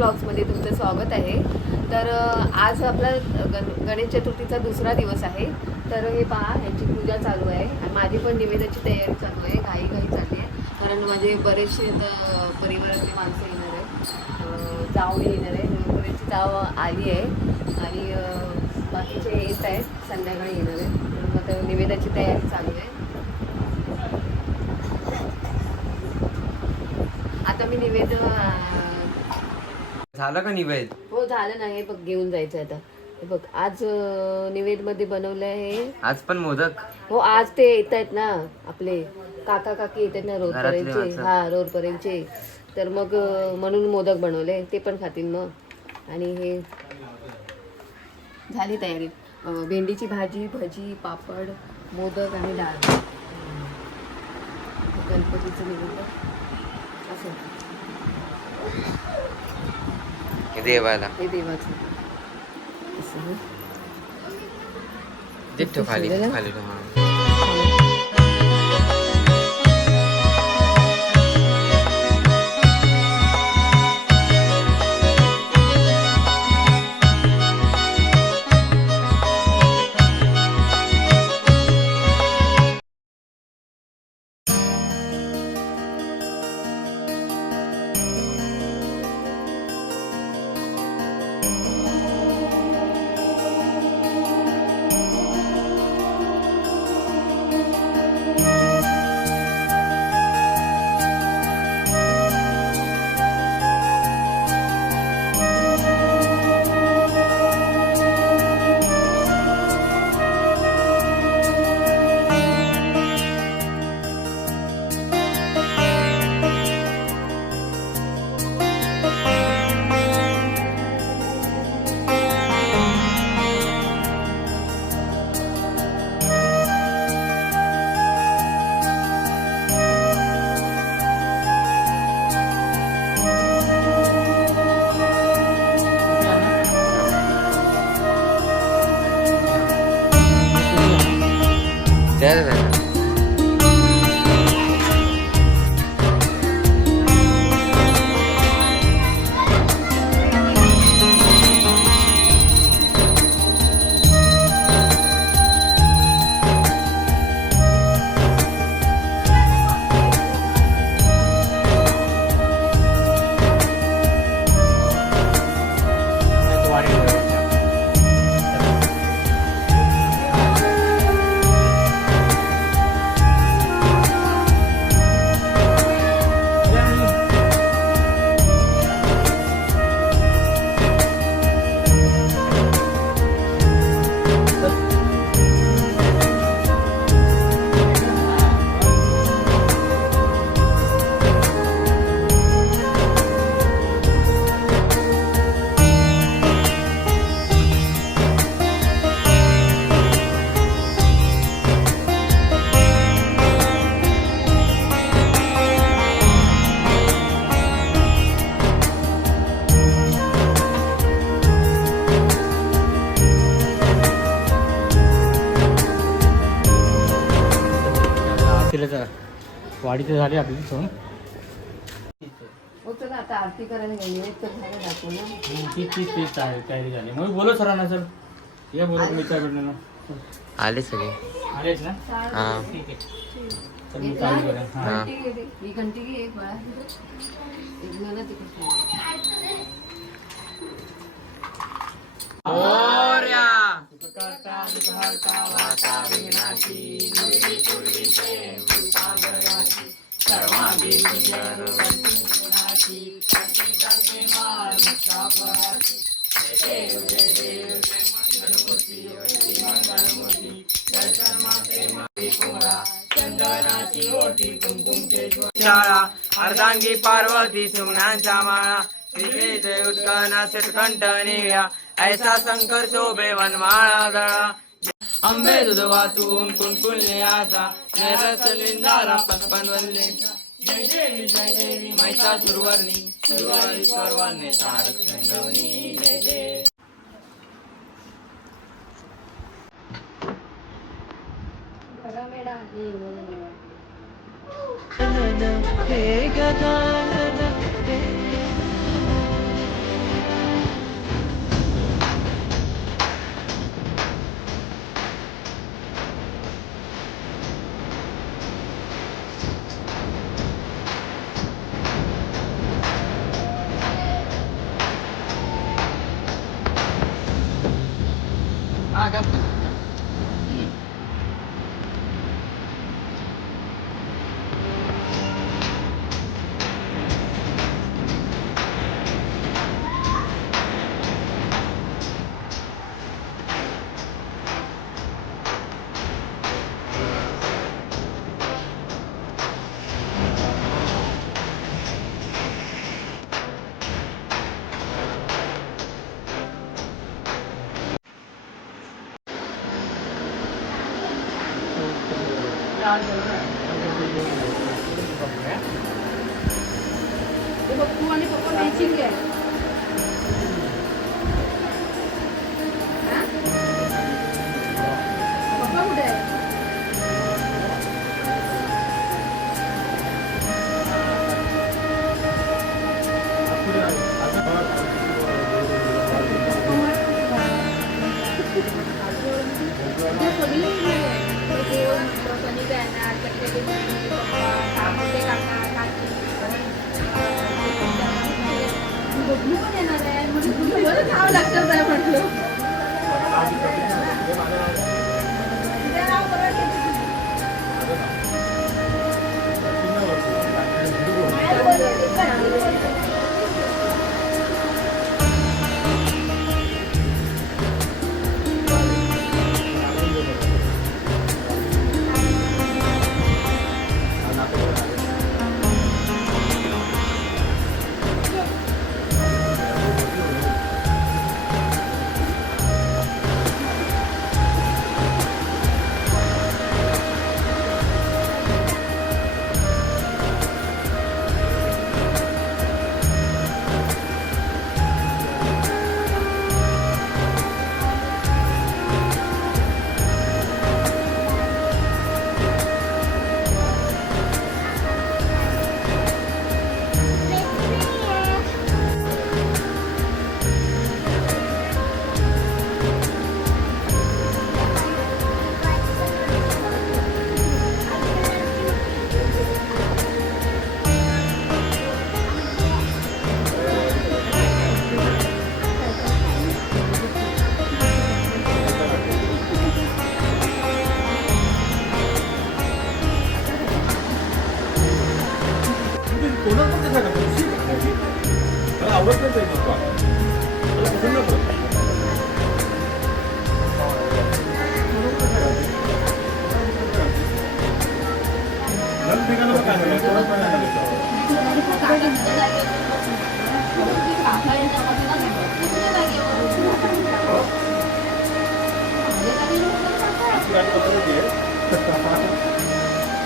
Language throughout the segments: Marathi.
ब्लॉग्समध्ये तुमचं स्वागत आहे. तर आज आपला गणेश चतुर्थीचा दुसरा दिवस आहे. तर हे पहा, ह्यांची पूजा चालू आहे आणि माझी पण निवेदाची तयारी चालू आहे. घाई चालली आहे कारण माझे बरेचसे परिवारातले माणसं येणार आहे, जावणी येणार आहे. बरेचशी जाव आली आहे आणि बाकीचे येत आहेत, संध्याकाळी येणार आहे. तर मग निवेदाची तयारी चालू आहे. आता मी निवेद झालं का निवेद? हो झालं ना. हे बघ घेऊन जायचं आता. हे बघ आज निवेद मध्ये बनवलं आहे. आज पण मोदक? हो आज ते येत आहेत ना, आपले काका काकी येतात ना रोडपर्यंतचे. हा रोडपर्यंतचे. तर मग म्हणून मोदक बनवले, ते पण खातील मग. आणि हे झाली तयारी. भेंडीची भाजी, भजी, पापड, मोदक आणि डाळ. गणपतीचं निवेद असं. देवाला हे देवाचं असं. ठेव खाली खाली ठेव. वाढीचे झाले आपली सोन. हो चला आता आरती करायला निवेद तर झालं दाखवू ना. तीच तयारी झाली. मग बोलो सरांना, सर या बोला मी काय भेटणार. आले सगळे आलेच ना? हा. ठीक आहे. चल मी चालू करेन. हां ही घंटी घे एक बाळा. एक मला तिकडे शाळा अर्धांगी पार्वती सुमनांच्या माळा श्री उत्कना सुटकंठ निळ्या ऐसा शंकर शोभे वनमाळा दळा अंबे दूध वातून कुणकुणले आसा नैरस लिंदारा पत्पन वल्ले जय देवी महिषासुरवर्णी सुरवरीश्वर वन्य तारक संजीवनी जय जय. तू आणि पप्पा मॅचिंग आहे. हा? पप्पा कुठे आहे? लक्षात आहे म्हटलं.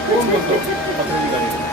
कोण बोलतो पत्रकारिता?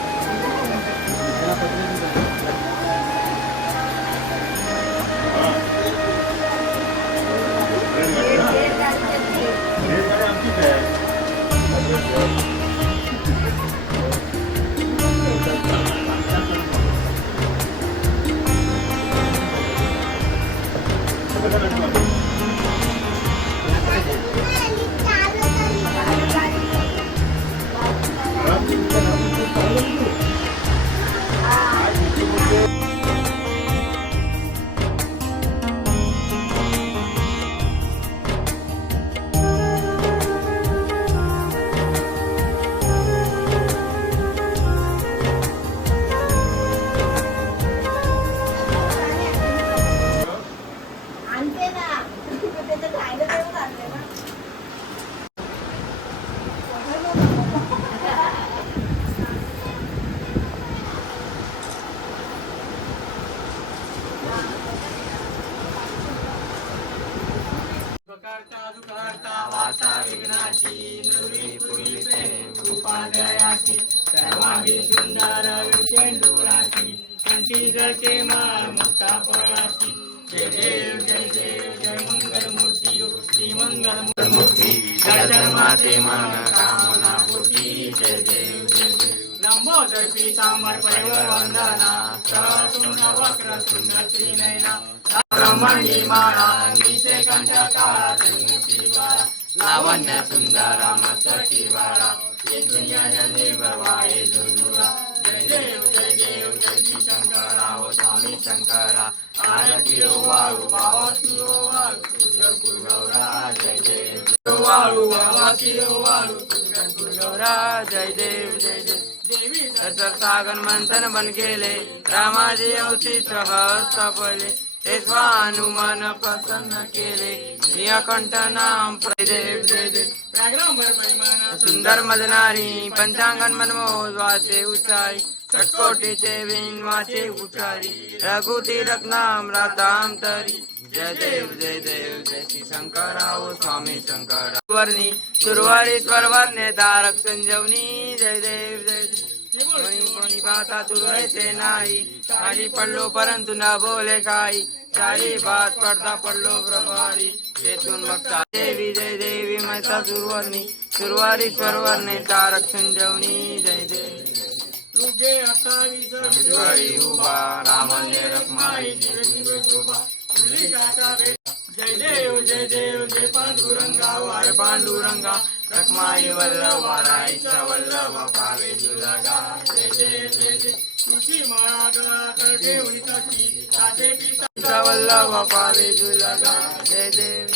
सर्वांगी सुंदर विचेंडुराची कंठी जळते माळ मुक्ता पळाची जय देव जय देव जय मंगल मूर्ती श्री मंगल मूर्ती जय माते मन कामना पूर्ती जय देव जय देव लंबोदर पीतांबर परिवर वंदना सहस्रुण वक्र सुंदर त्रिनयना ब्रह्मणी माळा निशे कंठ काळा त्रिमूर्ती वाळा लावण्य सुंदर मस्तकी वाळा वाळे दुर्गुरा जय देव जय श्री शंकरा ओ स्वामी शंकरा आरती ओ वाळू भावाती ओ वाळू तुझ कुलगौरा जय देव वाळू भावाती ओ वाळू तुझ कुलगौरा जय देव देवी सागन मंथन बन गेले रामाजी अवती सहस्तापले ते स्वानुमान प्रसन्न केले नियकंठ नाम प्रदेव जय देव सुंदर मजनारी पंचांगण मनमोज वाचे उचारी कटकोटीचे विण वाचे उचारी रघुती रत्नाम राताम तरी जय देव जय श्री शंकरा ओ स्वामी शंकरा वर्णी सुरवारी स्वरवर्णे तारक संजीवनी जय देव कोणी कोणी पाहता तुरवायचे नाही साडी पडलो परंतु न बोले काही साडी बात पडता पडलो प्रभारी तेथून बघता देवी जय देवी मैता सुरवर्णी सुरवारी स्वरवर्णे तारक संजीवनी जय देव तुझे 28 उभा रामने रखमाई जय देव जय पांडुरंगा वार पांडुरंगा रखमाई वल्लभा राईचा वल्लभ पावे तुलगा जय देव तुझी माळा गळा कर ठेवली तशी साधे पिता वल्लभ पावे तुलगा जय देव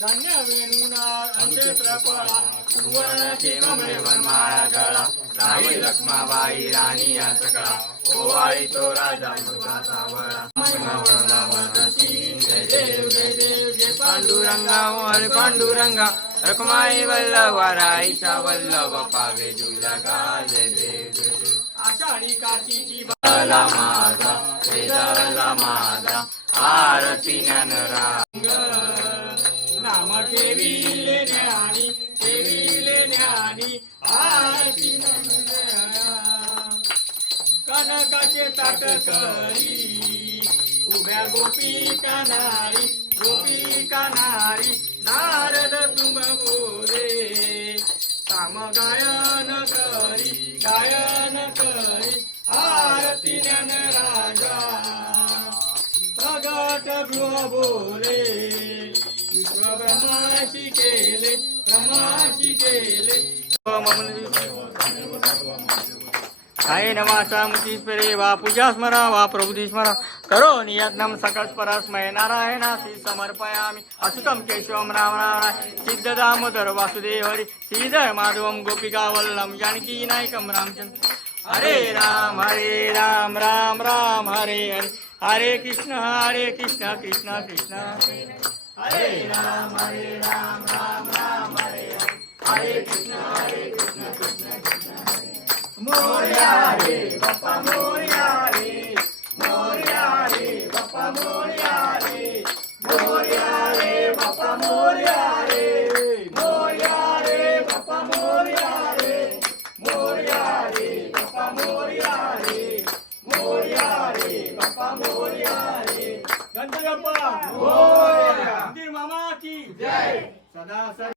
धन्य वेणुना अंशत्रपळा सुवर्णाचे कमळे वनमाळा गळा राई लक्ष्माबाई राणी या सकळा ओवाळी तो राजा मृगाचा वळा जय देव जय पांडुरंगा हरे पांडुरंगा रखमाई वल्लभा राईचा वल्लभ पावे तुलगा जय देव आषाढी कार्तिकी बाला माझा वेदाला माझा आरती ज्ञानरांग नाम ठेविले ज्ञानी आरती कनकाचे ताट करी उभ्या गोपिका नारी नारद तुंब बोले साम गायन करी आरती ज्ञान राजा प्रगट गृह बोले ब्रह्माशी केले काय नमासा मुची स्मरे वा पूजा स्मरा वा प्रभुती स्मरा करो नियत्नम सकस्परस्मय नारायणासी समर्पयामि अच्युतं केशवं राम सिद्ध दामोदर वासुदेव हरि श्रीधर माधवं गोपिका वल्लभं जानकी नायकं रामचंद्र हरे राम राम राम हरे हरे हरे कृष्ण कृष्ण कृष्ण हरे राम राम हरे हरे कृष्ण कृष्ण मोरया रे बाप्पा मोरया रे बाप्पा मोरया रे बाप्पा मोरया रे बाप्पा मोरया रे बाप्पा मोरया रे बाप्पा मोरया रे गणपती बाप्पा मोरया मंदिर मामा की जय सदा